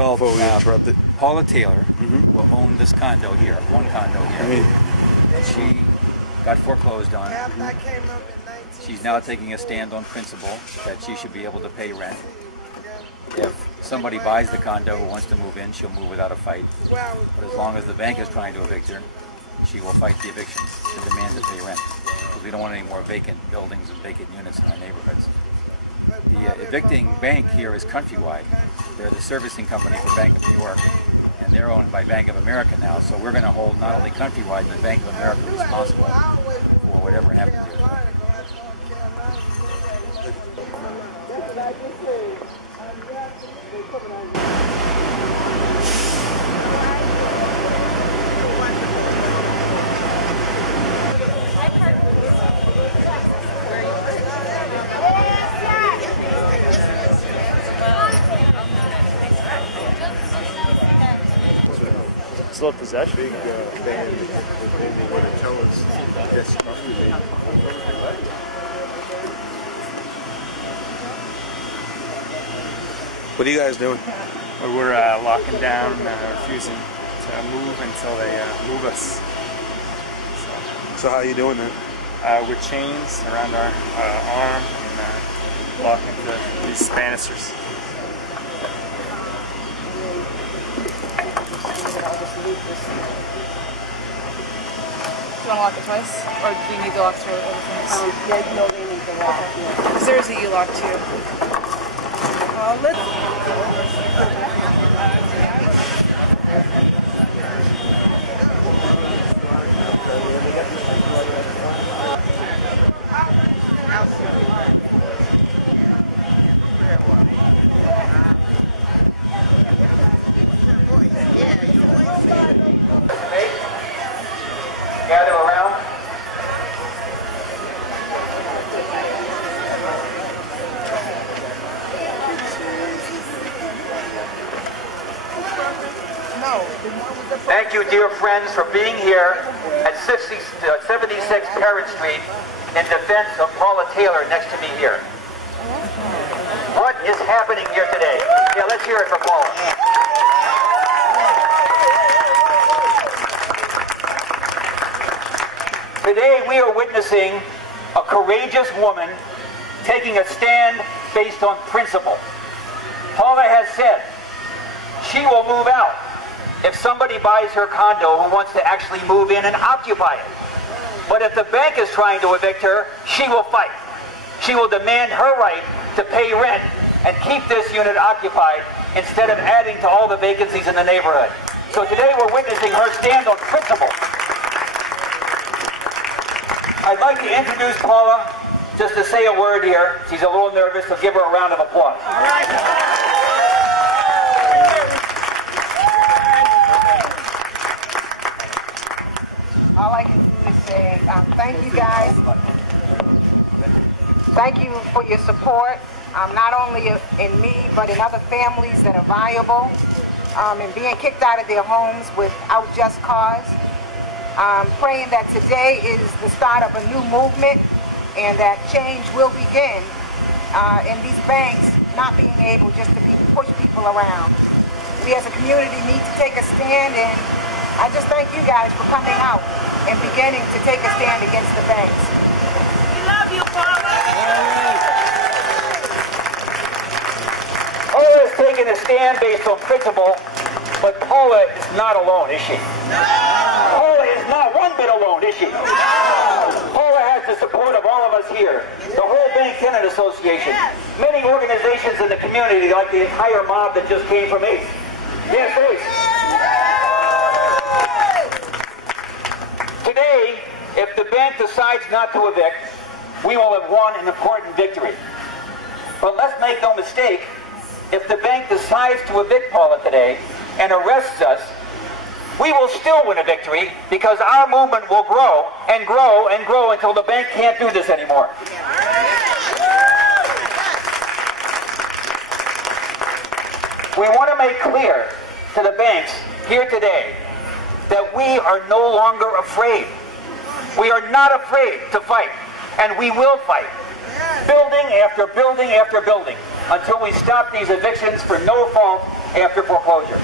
Well, before we interrupted, Paula Taylor will own this condo here, one condo here, and she got foreclosed on. She's now taking a stand on principle that she should be able to pay rent. If somebody buys the condo who wants to move in, she'll move without a fight. But as long as the bank is trying to evict her, she will fight the eviction to demand to pay rent. Because we don't want any more vacant buildings and vacant units in our neighborhoods. The evicting bank here is Countrywide. They're the servicing company for Bank of New York, and they're owned by Bank of America now. So we're going to hold not only Countrywide, but Bank of America responsible for whatever happens here. Still possession. big band within the way to tell us that's What are you guys doing? We're locking down, refusing to move until they move us. So how are you doing that? With chains around our arm and locking to these banisters. Do you want to lock it twice? Or do you need the locks for everything? Yeah, no, they need the lock. Because there's a U-lock too. Gather around. Thank you, dear friends, for being here at 76 Parrott Street in defense of Paula Taylor next to me here. What is happening here today? Yeah, let's hear it for Paula. Today we are witnessing a courageous woman taking a stand based on principle. Paula has said she will move out if somebody buys her condo who wants to actually move in and occupy it. But if the bank is trying to evict her, she will fight. She will demand her right to pay rent and keep this unit occupied instead of adding to all the vacancies in the neighborhood. So today we're witnessing her stand on principle. I'd like to introduce Paula just to say a word here. She's a little nervous, so give her a round of applause. All I can do is say thank you guys. Thank you for your support, not only in me, but in other families that are viable and being kicked out of their homes without just cause. Praying that today is the start of a new movement and that change will begin in these banks not being able just to push people around. We as a community need to take a stand, and I just thank you guys for coming out and beginning to take a stand against the banks. We love you, Paula! Paula is taking a stand based on principle, but Paula is not alone, is she? No! Paula is not one bit alone, is she? No! Paula has the support of all of us here, the whole Bank Tenants Association, many organizations in the community like the entire mob that just came from ACE. Yes, ACE. Today, if the bank decides not to evict, we will have won an important victory. But let's make no mistake, if the bank decides to evict Paula today and arrests us, we will still win a victory because our movement will grow and grow and grow until the bank can't do this anymore. We want to make clear to the banks here today that we are no longer afraid. We are not afraid to fight, and we will fight. Building after building after building until we stop these evictions for no fault after foreclosure.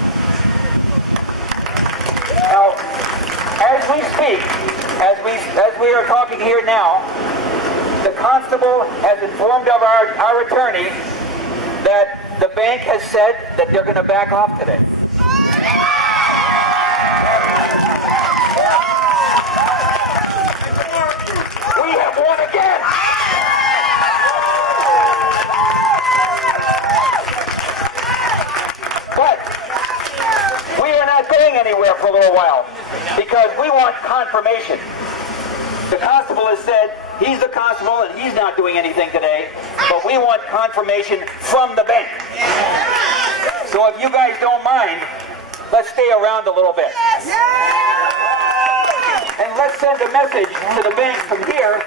Now, as we speak, as we are talking here now, the constable has informed of our attorney that the bank has said that they're going to back off today. We have won again. But we are not going anywhere for a little while because we want confirmation. The constable has said he's the constable and he's not doing anything today, but we want confirmation from the bank. So if you guys don't mind, let's stay around a little bit. And let's send a message to the bank from here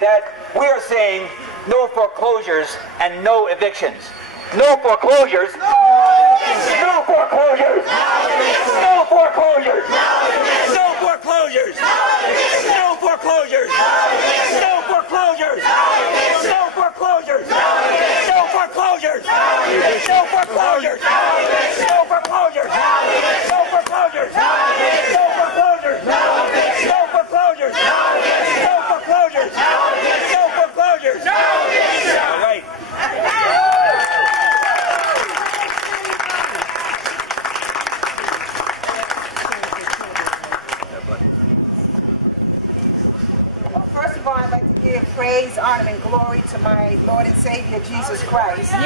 that we are saying no foreclosures and no evictions. No foreclosures. No foreclosures. No foreclosures. No foreclosures. No foreclosures. No foreclosures. No foreclosures. No foreclosures. No foreclosures. No foreclosures. No foreclosures. No foreclosures. No foreclosures. No foreclosures. No foreclosures. All right. First of all, I'd like to give praise, honor, and glory to my Lord and Savior, Jesus Christ. Yay!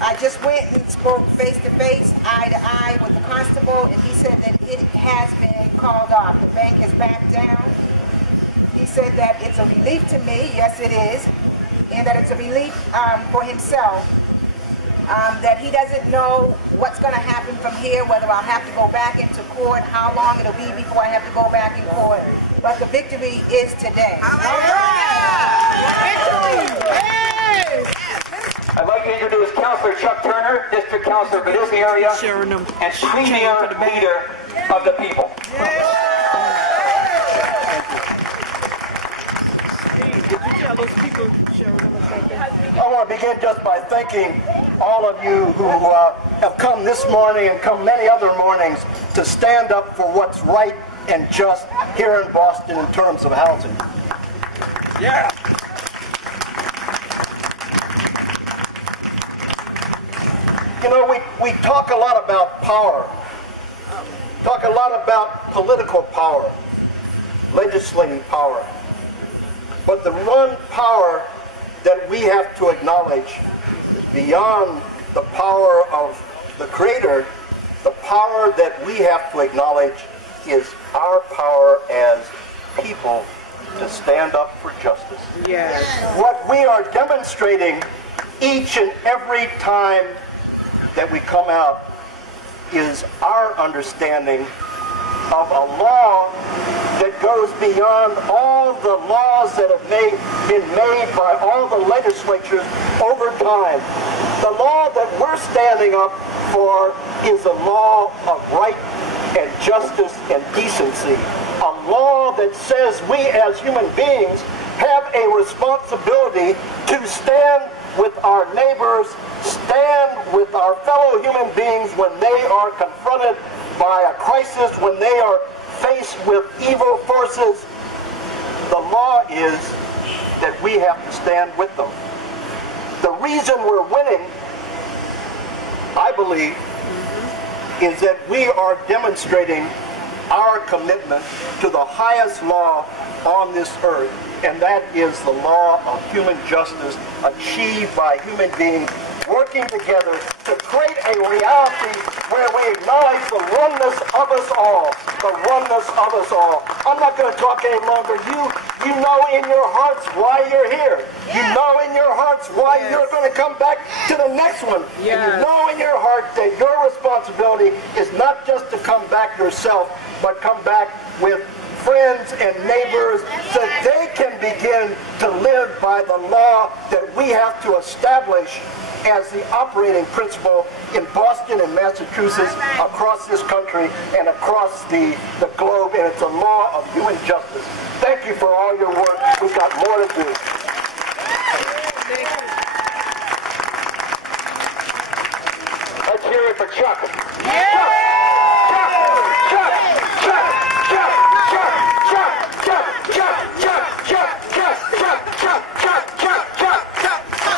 I just went and spoke face to face, eye to eye with the constable, and he said that it has been called off. The bank has backed down. He said that it's a relief to me, yes it is, and that it's a relief for himself. That he doesn't know what's going to happen from here, whether I'll have to go back into court, how long it'll be before I have to go back in court. But the victory is today. I'd like to introduce Councilor Chuck Turner, District Councilor for this area, and premier leader of the people. Did you tell those people sharing them? I want to begin just by thanking all of you who have come this morning and come many other mornings to stand up for what's right and just here in Boston in terms of housing. Yeah. You know, we talk a lot about power, talk a lot about political power, legislative power. But the one power that we have to acknowledge beyond the power of the Creator, the power that we have to acknowledge is our power as people to stand up for justice. Yes. What we are demonstrating each and every time that we come out is our understanding of a law that goes beyond all the laws that have been made by all the legislatures over time. The law that we're standing up for is a law of right and justice and decency. A law that says we as human beings have a responsibility to stand with our neighbors, stand with our fellow human beings when they are confronted by a crisis, when they are faced with evil forces. The law is that we have to stand with them. The reason we're winning, I believe, is that we are demonstrating our commitment to the highest law on this earth, and that is the law of human justice achieved by human beings working together to create a reality where we acknowledge the oneness of us all. The oneness of us all. I'm not going to talk any longer. You know in your hearts why you're here. You know in your hearts why you're going to come back to the next one. And you know in your heart that your responsibility is not just to come back yourself, but come back with friends and neighbors so that they can begin to live by the law that we have to establish as the operating principle in Boston and Massachusetts, across this country and across the globe, and it's a law of human justice. Thank you for all your work. We've got more to do. for Chuck. Chuck.